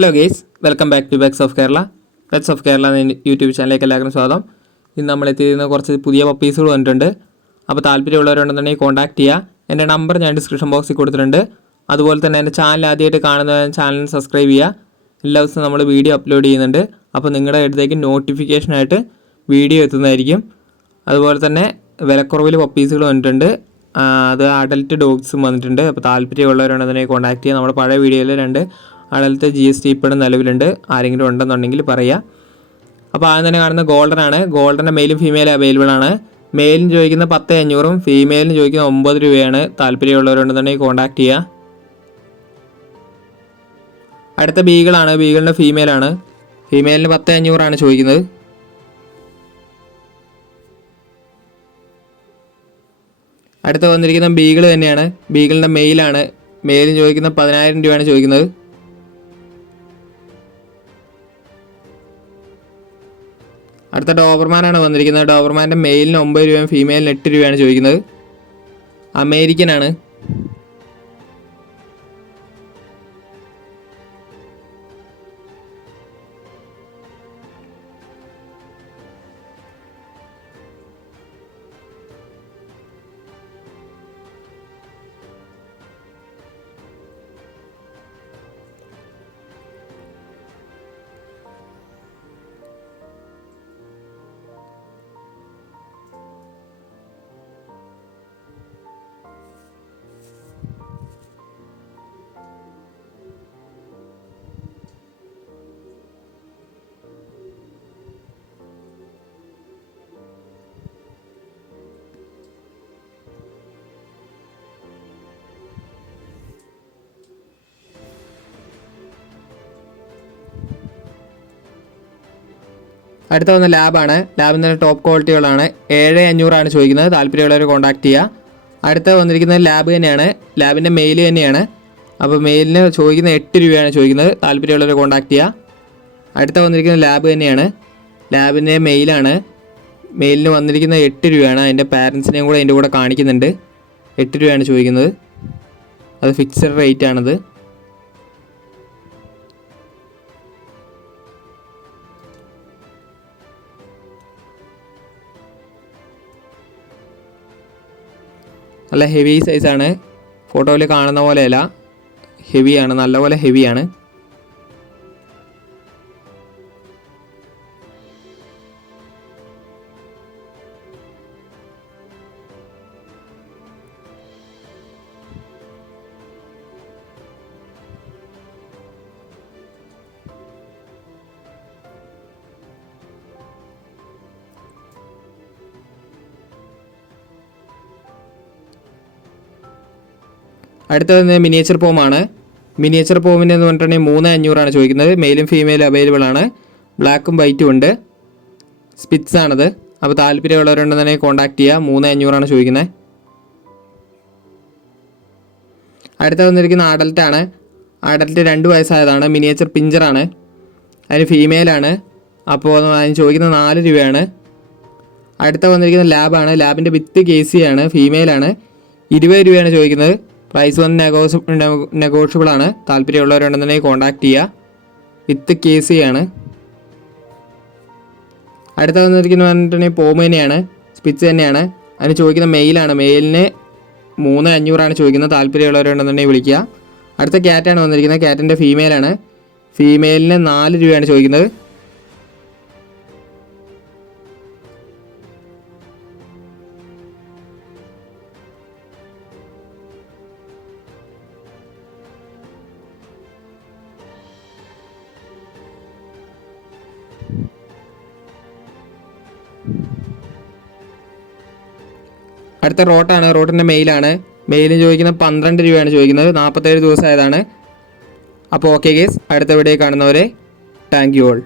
Hello guys, welcome back to pets of Kerala. Pets of Kerala എന്ന YouTube ചാനലിലേക്ക് എല്ലാവർക്കും സ്വാഗതം. ഇന്ന് നമ്മൾ എത്തിയിരുന്ന കുറച്ച് പുതിയ പപ്പീസുകൾ വന്നിട്ടുണ്ട്. അപ്പോൾ താല്പര്യമുള്ളവരുണ്ടെന്നുണ്ടെങ്കിൽ കോൺടാക്ട് ചെയ്യുക. എൻ്റെ നമ്പർ ഞാൻ ഡിസ്ക്രിപ്ഷൻ ബോക്സിൽ കൊടുത്തിട്ടുണ്ട്. അതുപോലെ തന്നെ എൻ്റെ ചാനൽ ആദ്യമായിട്ട് കാണുന്ന ചാനൽ സബ്സ്ക്രൈബ് ചെയ്യുക. എല്ലാ ദിവസവും നമ്മൾ വീഡിയോ അപ്ലോഡ് ചെയ്യുന്നുണ്ട്. അപ്പോൾ നിങ്ങളുടെ അടുത്തേക്ക് നോട്ടിഫിക്കേഷനായിട്ട് വീഡിയോ എത്തുന്നതായിരിക്കും. അതുപോലെ തന്നെ വിലക്കുറവിൽ പപ്പീസുകൾ വന്നിട്ടുണ്ട്. അത് അഡൽട്ട് ഡോഗ്സും വന്നിട്ടുണ്ട്. അപ്പോൾ താല്പര്യമുള്ളവരുണ്ടെന്നുണ്ടെങ്കിൽ കോൺടാക്ട് ചെയ്യുക. നമ്മുടെ പഴയ വീഡിയോയിൽ 2 അഡൽട്ട് GST ഇപ്പോഴും നിലവിലുണ്ട്. ആരെങ്കിലും ഉണ്ടെന്നുണ്ടെങ്കിൽ പറയുക. അപ്പോൾ ആദ്യം തന്നെ കാണുന്ന ഗോൾഡൻ ആണ്. ഗോൾഡൻ്റെ മെയിലും ഫീമെയിലും അവൈലബിൾ ആണ്. മെയിലിന് ചോദിക്കുന്ന 10,500, ഫീമെയിലിന് ചോദിക്കുന്ന 9 രൂപയാണ്. താല്പര്യമുള്ളവരുണ്ടെന്നുണ്ടെങ്കിൽ കോൺടാക്ട് ചെയ്യുക. അടുത്ത ബീഗിളാണ്. ബീഗിളിൻ്റെ ഫീമെയിലാണ്. ഫീമെയിലിന് 10,500 ചോദിക്കുന്നത്. അടുത്ത വന്നിരിക്കുന്ന ബീഗിൾ തന്നെയാണ്. ബീഗിളിൻ്റെ മെയിലാണ്. മെയിലിന് ചോദിക്കുന്ന 10,000 രൂപയാണ് ചോദിക്കുന്നത്. അടുത്ത ഡോബർമാനാണ് വന്നിരിക്കുന്നത്. ഡോബർമാൻ്റെ മെയിലിന് 9 രൂപയും ഫീമെയിലിന് 8 രൂപയാണ് ചോദിക്കുന്നത്. അമേരിക്കനാണ്. അടുത്ത വന്ന ലാബാണ്. ലാബിൽ നിന്ന് ടോപ്പ് ക്വാളിറ്റികളാണ്. 7,500 ചോദിക്കുന്നത്. താല്പര്യമുള്ളവർ കോൺടാക്ട് ചെയ്യുക. അടുത്ത വന്നിരിക്കുന്നത് ലാബ് തന്നെയാണ്. ലാബിൻ്റെ മെയിൽ തന്നെയാണ്. അപ്പോൾ മെയിലിന് ചോദിക്കുന്നത് 8 രൂപയാണ് ചോദിക്കുന്നത്. താല്പര്യമുള്ളവർ കോൺടാക്ട് ചെയ്യുക. അടുത്ത വന്നിരിക്കുന്നത് ലാബ് തന്നെയാണ്. ലാബിൻ്റെ മെയിലാണ്. മെയിലിന് വന്നിരിക്കുന്നത് 8 രൂപയാണ്. അതിൻ്റെ പാരൻസിനെയും കൂടെ അതിൻ്റെ കൂടെ കാണിക്കുന്നുണ്ട്. 8 രൂപയാണ് ചോദിക്കുന്നത്. അത് ഫിക്സഡ് റേറ്റ് ആണത്. നല്ല ഹെവി സൈസാണ്. ഫോട്ടോയിൽ കാണുന്ന പോലെയല്ല, ഹെവിയാണ്. നല്ലപോലെ ഹെവിയാണ്. അടുത്തത് മിനിയേച്ചർ പോമാണ്. മിനിയേച്ചർ പോമിൻ്റെ എന്ന് പറഞ്ഞിട്ടുണ്ടെങ്കിൽ 3,500 ചോദിക്കുന്നത്. മെയിലും ഫീമെയിലും അവൈലബിൾ ആണ്. ബ്ലാക്കും വൈറ്റും ഉണ്ട്. സ്പിറ്റ്സ് ആണത്. അപ്പോൾ താല്പര്യമുള്ളവരുണ്ടെന്നുണ്ടെങ്കിൽ കോൺടാക്ട് ചെയ്യുക. 3,500 ചോദിക്കുന്നത്. അടുത്ത വന്നിരിക്കുന്ന അഡൽട്ടാണ്. അഡൽട്ട് 2 വയസ്സായതാണ്. മിനിയേച്ചർ പിഞ്ചറാണ്. അതിന് ഫീമെയിലാണ്. അപ്പോൾ അതിന് ചോദിക്കുന്ന 4 രൂപയാണ്. അടുത്ത വന്നിരിക്കുന്ന ലാബാണ്. ലാബിൻ്റെ വിത്ത് KC ആണ്. ഫീമെയിലാണ്. 20 രൂപയാണ് ചോദിക്കുന്നത്. പ്രൈസ് വന്ന് നെഗോഷ്യബിൾ ആണ്. താല്പര്യമുള്ളവരുണ്ടെന്നുണ്ടെങ്കിൽ കോൺടാക്ട് ചെയ്യുക. വിത്ത് KC ആണ്. അടുത്ത വന്നിരിക്കുന്ന പറഞ്ഞിട്ടുണ്ടെങ്കിൽ പോമേനയാണ്. സ്പിറ്റ്സ് തന്നെയാണ്. അതിന് ചോദിക്കുന്ന മെയിലാണ്. മെയിലിന് 3,500 ചോദിക്കുന്നത്. താല്പര്യമുള്ളവരുണ്ടെന്നുണ്ടെങ്കിൽ വിളിക്കുക. അടുത്ത ക്യാറ്റാണ് വന്നിരിക്കുന്നത്. ക്യാറ്റിൻ്റെ ഫീമെയിലാണ്. ഫീമെയിലിന് 4 രൂപയാണ് ചോദിക്കുന്നത്. അടുത്ത റോട്ടാണ്. റോട്ടിൻ്റെ മെയിലാണ്. മെയിലിന് ചോദിക്കുന്നത് 12 രൂപയാണ് ചോദിക്കുന്നത്. 47 ദിവസമായതാണ്. അപ്പോൾ ഓക്കെ ഗേസ്, അടുത്ത വീഡിയോ കാണുന്നവരെ താങ്ക് യു ഓൾ.